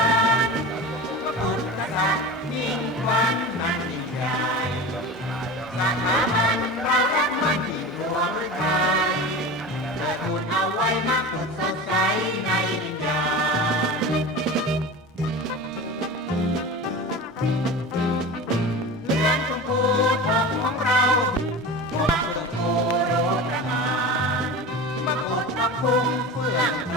านพระพุทธศาสนายิ่งวันมันยิ่งใหญ่สถาบันเรารักมันที่ดวงใจเกิดพูดเอาไว้มักผุดสดใสในวิญญาณเลือนชมพูทองของเราผู้มาสุภูรู้ประมาณมาขุดมาคุ้งเฟื่องไท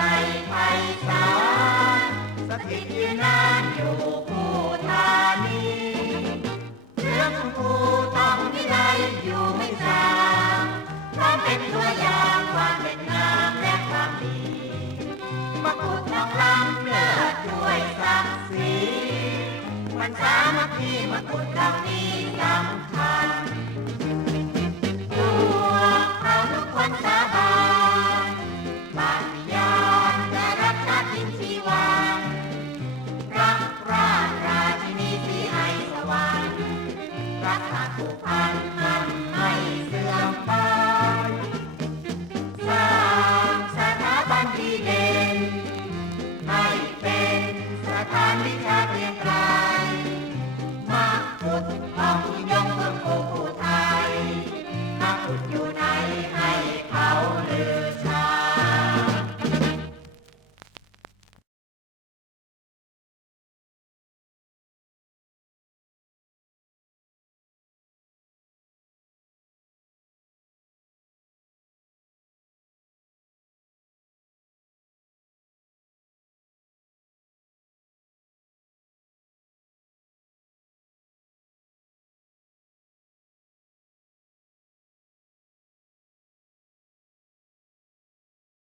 เป็นตัวยางความเป็นงามและความดีมาคุดน้องลำเพื่อช่วยสักดิ์ศรีมันสามัคคีมาคุดคำนี้สำคัตัวกเราทุกคนสาบานปฏิญาณจะรักชาติชีวันรักพระราชินีสีไอสวรรค์รักษาผูกพัน happy, happy time. My foot, I'm young, I'm.